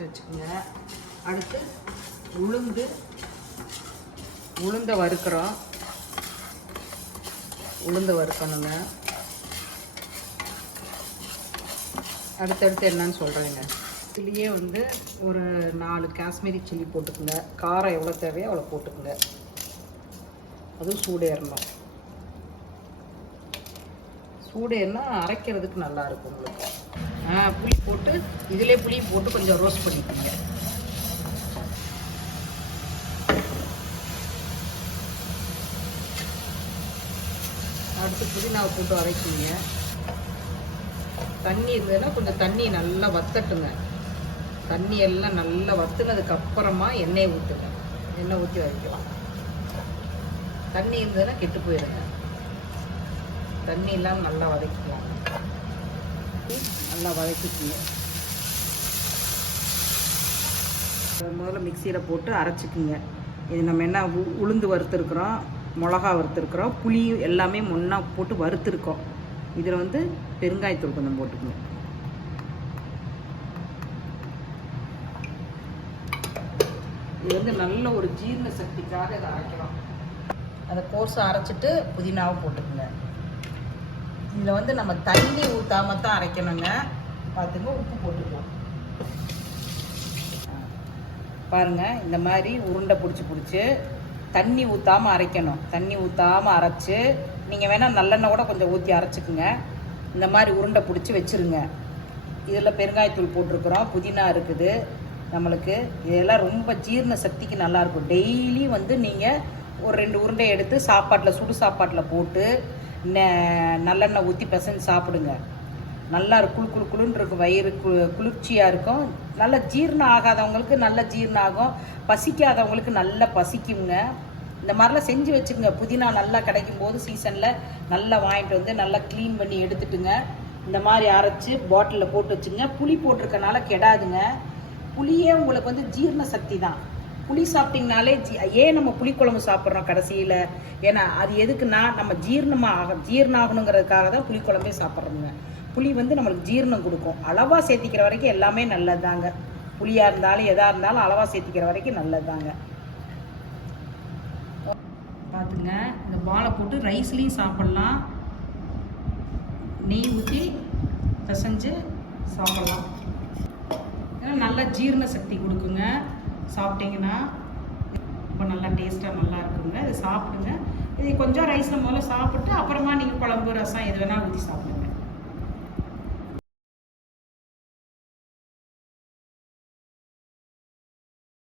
எடுத்து வச்சுக்கோங்க. அடுத்து உளுந்த வறுக்கிறோம். உளுந்து வறுக்கணுங்க. அடுத்தடுத்து என்னன்னு சொல்கிறேங்க. இதுலேயே வந்து ஒரு 4 காஷ்மீரி சில்லி போட்டுக்குங்க. காரம் எவ்வளோ தேவையோ அவ்வளோ போட்டுக்குங்க. அதுவும் சூடேறணும். சூடேறினா அரைக்கிறதுக்கு நல்லாயிருக்கும் உங்களுக்கு. புளி போட்டு இதிலே புளி போட்டு கொஞ்சம் ரோஸ்ட் பண்ணிக்கோங்க. அடுத்து புதினாவை போட்டு அரைக்கிங்க. தண்ணி இருந்ததுன்னா கொஞ்சம் தண்ணி நல்லா வத்தட்டுங்க. தண்ணி எல்லாம் நல்லா வத்துனதுக்கு அப்புறமா எண்ணெய் ஊற்றுங்க. எண்ணெய் ஊற்றி வைக்கலாம். தண்ணி இருந்ததுன்னா கெட்டு போயிடுங்க. தண்ணி இல்லாமல் நல்லா வதக்கிக்கலாம். நல்லா வதக்கிக்குங்க. முதல்ல மிக்சியில் போட்டு அரைச்சிக்குங்க. இது நம்ம என்ன உளுந்து வறுத்துருக்குறோம், மிளகா வறுத்துருக்குறோம், புளி எல்லாமே ஒன்றா போட்டு வறுத்துருக்கோம். இதில் வந்து பெருங்காயத்தூள் கொஞ்சம் போட்டுக்குங்க. இது வந்து நல்ல ஒரு ஜீரண சக்திக்காக இதை அரைக்கலாம். அதை கோர்ஸை அரைச்சிட்டு புதினாவை போட்டுக்குங்க. இதில் வந்து நம்ம தண்ணி ஊற்றாமல் தான் அரைக்கணுங்க. பார்த்துங்க, உப்பு போட்டுக்கலாம். பாருங்கள், இந்த மாதிரி உருண்டை பிடிச்சி தண்ணி ஊற்றாமல் அரைக்கணும். தண்ணி ஊற்றாமல் அரைச்சி நீங்கள் வேணால் நல்லெண்ணெய் கூட கொஞ்சம் ஊற்றி அரைச்சிக்குங்க. இந்த மாதிரி உருண்டை பிடிச்சி வச்சுருங்க. இதில் பெருங்காயத்தூள் போட்டிருக்குறோம், புதினா இருக்குது நம்மளுக்கு. இதெல்லாம் ரொம்ப ஜீரண சக்திக்கு நல்லாயிருக்கும். டெய்லி வந்து நீங்கள் ஒரு 2 உருண்டை எடுத்து சாப்பாட்டில், சுடு சாப்பாட்டில் போட்டு நல்லெண்ணெய் ஊற்றி பிசைஞ்சு சாப்பிடுங்க. நல்லா இருக்கும். குளுன்னு இருக்கும். வயிறு குளிர்ச்சியாக இருக்கும். நல்லா ஜீரணம் ஆகாதவங்களுக்கு நல்ல ஜீரணம் ஆகும். பசிக்காதவங்களுக்கு நல்லா பசிக்குங்க. இந்த மாதிரிலாம் செஞ்சு வச்சுக்கோங்க. புதினா நல்லா கிடைக்கும் போது சீசனில் நல்லா வாங்கிட்டு வந்து நல்லா க்ளீன் பண்ணி எடுத்துட்டுங்க. இந்த மாதிரி அரைச்சி பாட்டிலில் போட்டு வச்சுங்க. புளி போட்டிருக்கனால கெடாதுங்க. புளியே உங்களுக்கு வந்து ஜீரண சக்தி தான். புளி சாப்பிட்டிங்கனாலே ஏன் நம்ம புளிக்குழம்பு சாப்பிட்றோம் கடைசியில்? ஏன்னா அது எதுக்குன்னா நம்ம ஜீரணம் ஆகணுங்கிறதுக்காக தான் புளிக்குழம்பே சாப்பிட்றோங்க. புளி வந்து நம்மளுக்கு ஜீரணம் கொடுக்கும். அளவாக சேர்த்திக்கிற வரைக்கும் எல்லாமே நல்லது தாங்க. புளியாக இருந்தாலும் எதாக இருந்தாலும் அளவாக சேர்த்திக்கிற வரைக்கும் நல்லது தாங்க. பார்த்துங்க, இந்த பாலை போட்டு ரைஸ்லேயும் சாப்பிட்லாம். நெய் ஊற்றி பிசைஞ்சு சாப்பிட்லாம். ஏன்னா நல்லா ஜீரண சக்தி கொடுக்குங்க. சாப்பிட்டிங்கன்னா ரொம்ப நல்லா டேஸ்ட்டாக நல்லா இருக்குங்க. இது சாப்பிடுங்க. இது கொஞ்சம் ரைஸில் முதல்ல சாப்பிட்டு அப்புறமா நீங்கள் குழம்பு, ரசம் எது வேணால் ஊற்றி சாப்பிடுங்க.